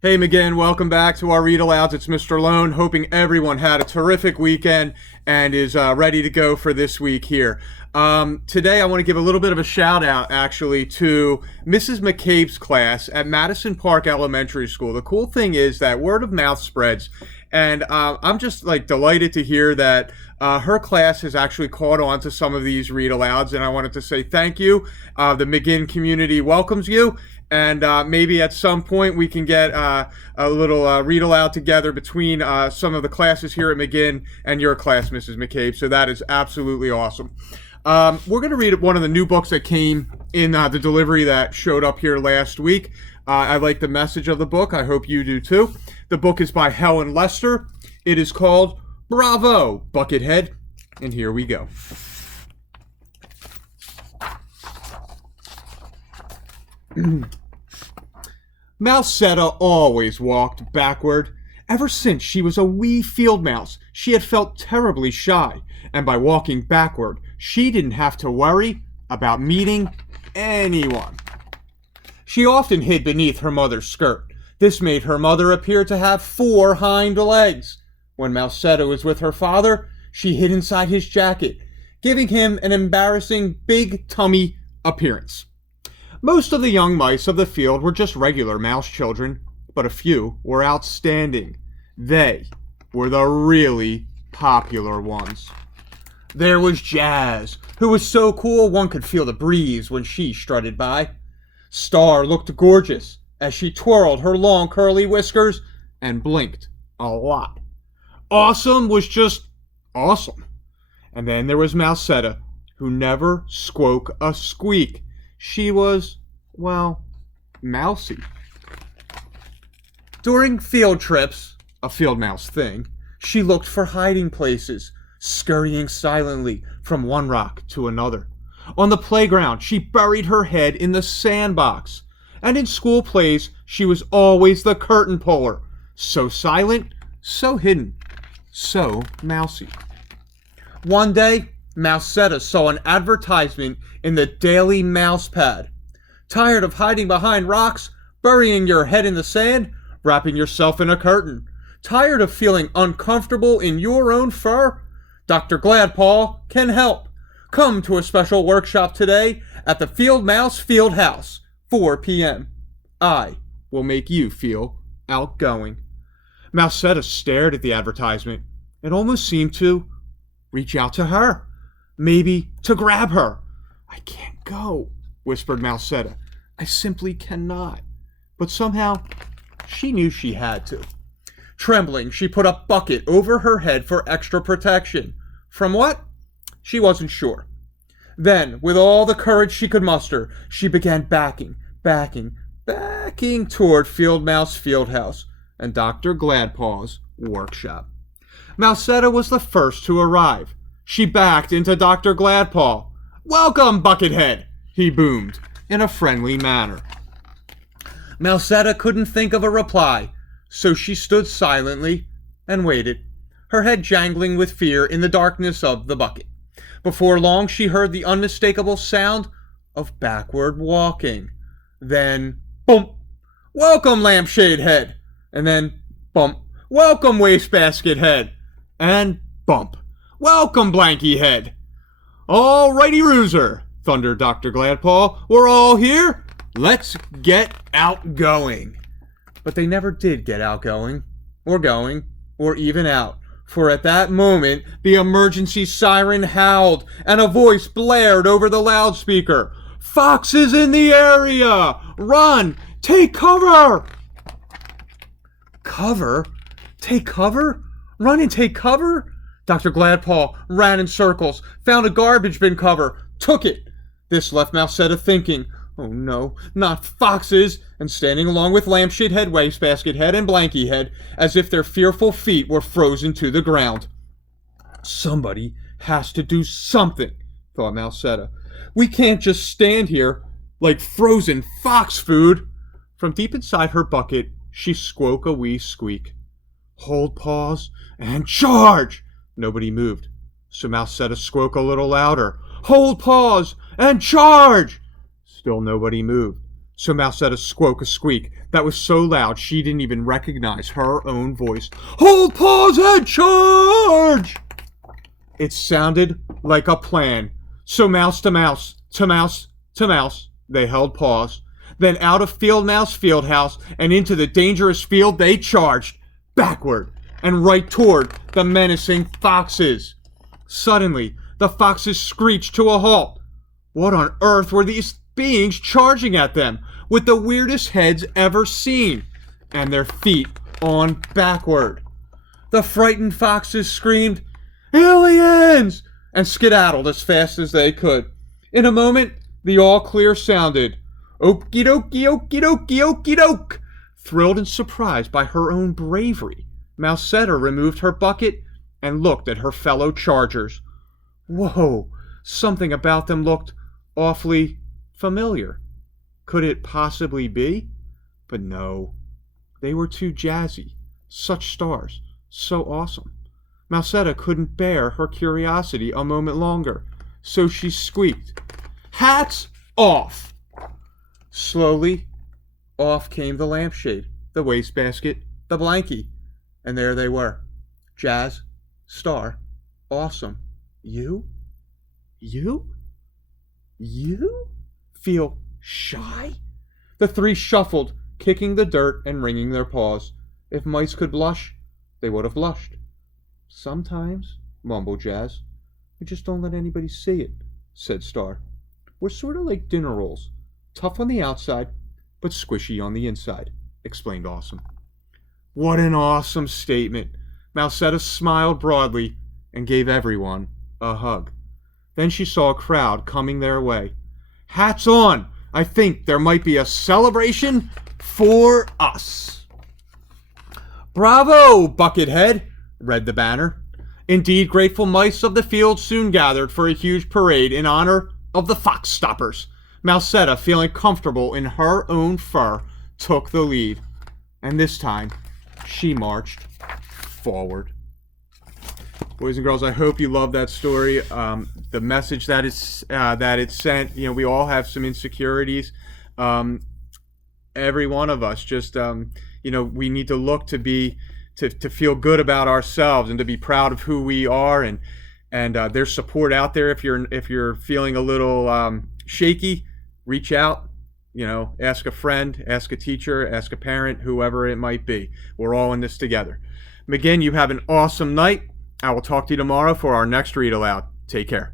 Hey McGinn, welcome back to our read alouds. It's Mr. Lohn. Hoping everyone had a terrific weekend and is ready to go for this week here. Today I want to give a little bit of a shout out actually to Mrs. McCabe's class at Madison Park Elementary School. The cool thing is that word of mouth spreads, and I'm just like delighted to hear that her class has actually caught on to some of these read alouds, and I wanted to say thank you. The McGinn community welcomes you. And maybe at some point we can get a little read aloud together between some of the classes here at McGinn and your class, Mrs. McCabe. So that is absolutely awesome. We're going to read one of the new books that came in the delivery that showed up here last week. I like the message of the book. I hope you do too. The book is by Helen Lester. It is called Bravo, Buckethead. And here we go. Mousetta always walked backward. Ever since she was a wee field mouse, she had felt terribly shy, and by walking backward, she didn't have to worry about meeting anyone. She often hid beneath her mother's skirt. This made her mother appear to have 4 hind legs. When Mousetta was with her father, she hid inside his jacket, giving him an embarrassing big tummy appearance. Most of the young mice of the field were just regular mouse children, but a few were outstanding. They were the really popular ones. There was Jazz, who was so cool one could feel the breeze when she strutted by. Star looked gorgeous as she twirled her long curly whiskers and blinked a lot. Awesome was just awesome. And then there was Mousetta, who never spoke a squeak. She was, well, mousy. During field trips, a field mouse thing, she looked for hiding places, scurrying silently from one rock to another. On the playground, she buried her head in the sandbox. And in school plays, she was always the curtain puller. So silent, so hidden, so mousy. One day, Mousetta saw an advertisement in the Daily Mousepad. Tired of hiding behind rocks, burying your head in the sand, wrapping yourself in a curtain? Tired of feeling uncomfortable in your own fur? Dr. Gladpaw can help. Come to a special workshop today at the Field Mouse Field House, 4 p.m. I will make you feel outgoing. Mousetta stared at the advertisement. It almost seemed to reach out to her. Maybe to grab her. I can't go, whispered Mousetta. I simply cannot. But somehow, she knew she had to. Trembling, she put a bucket over her head for extra protection. From what? She wasn't sure. Then, with all the courage she could muster, she began backing toward Field Mouse Fieldhouse and Dr. Gladpaw's workshop. Mousetta was the first to arrive. She backed into Dr. Gladpaw. Welcome, Buckethead, he boomed in a friendly manner. Mousetta couldn't think of a reply, so she stood silently and waited, her head jangling with fear in the darkness of the bucket. Before long, she heard the unmistakable sound of backward walking. Then, bump! Welcome, Lampshade Head! And then, bump! Welcome, Wastebasket Head! And bump! Welcome, Blanky Head! All righty, Rooser, thundered Dr. Gladpaw. We're all here. Let's get outgoing. But they never did get outgoing, or going, or even out. For at that moment, the emergency siren howled, and a voice blared over the loudspeaker. Foxes in the area! Run! Take cover! Cover? Take cover? Run and take cover? Dr. Gladpaw ran in circles, found a garbage bin cover, took it. This left Mousetta thinking, oh no, not foxes, and standing along with Lampshade Head, Wastebasket Head, and Blanky Head, as if their fearful feet were frozen to the ground. Somebody has to do something, thought Mousetta. We can't just stand here like frozen fox food. From deep inside her bucket, she spoke a wee squeak. Hold paws and charge! Nobody moved, so Mousetta spoke a little louder. Hold paws and charge! Still nobody moved, So Mousetta spoke a squeak that was so loud she didn't even recognize her own voice. Hold paws and charge! It sounded like a plan. So mouse to mouse, to mouse to mouse, they held paws. Then out of Field Mouse Fieldhouse and into the dangerous field they charged, backward and right toward the menacing foxes. Suddenly, the foxes screeched to a halt. What on earth were these beings charging at them, with the weirdest heads ever seen, and their feet on backward? The frightened foxes screamed, Aliens! And skedaddled as fast as they could. In a moment, the all clear sounded. Okie dokie, okie dokie, okie doke. Thrilled and surprised by her own bravery, Mousetta removed her bucket and looked at her fellow chargers. Whoa, something about them looked awfully familiar. Could it possibly be? But no, they were too jazzy, such stars, so awesome. Mousetta couldn't bear her curiosity a moment longer, so she squeaked, Hats off! Slowly, off came the lampshade, the wastebasket, the blankie, and there they were. Jazz, star, awesome. You? You? You? Feel shy? The three shuffled, kicking the dirt and wringing their paws. If mice could blush, they would have blushed. Sometimes, mumbled Jazz. We just don't let anybody see it, said Star. We're sort of like dinner rolls. Tough on the outside, but squishy on the inside, explained Awesome. What an awesome statement. Mousetta smiled broadly and gave everyone a hug. Then she saw a crowd coming their way. Hats on! I think there might be a celebration for us. Bravo, Buckethead, read the banner. Indeed, grateful mice of the field soon gathered for a huge parade in honor of the Fox Stoppers. Mousetta, feeling comfortable in her own fur, took the lead. And this time, she marched forward. Boys and girls, I hope you love that story. The message that it sent, we all have some insecurities. Every one of us just, we need to look to feel good about ourselves and to be proud of who we are. And there's support out there if you're feeling a little shaky. Reach out. Ask a friend, ask a teacher, ask a parent, whoever it might be. We're all in this together. Again, you have an awesome night. I will talk to you tomorrow for our next read aloud. Take care.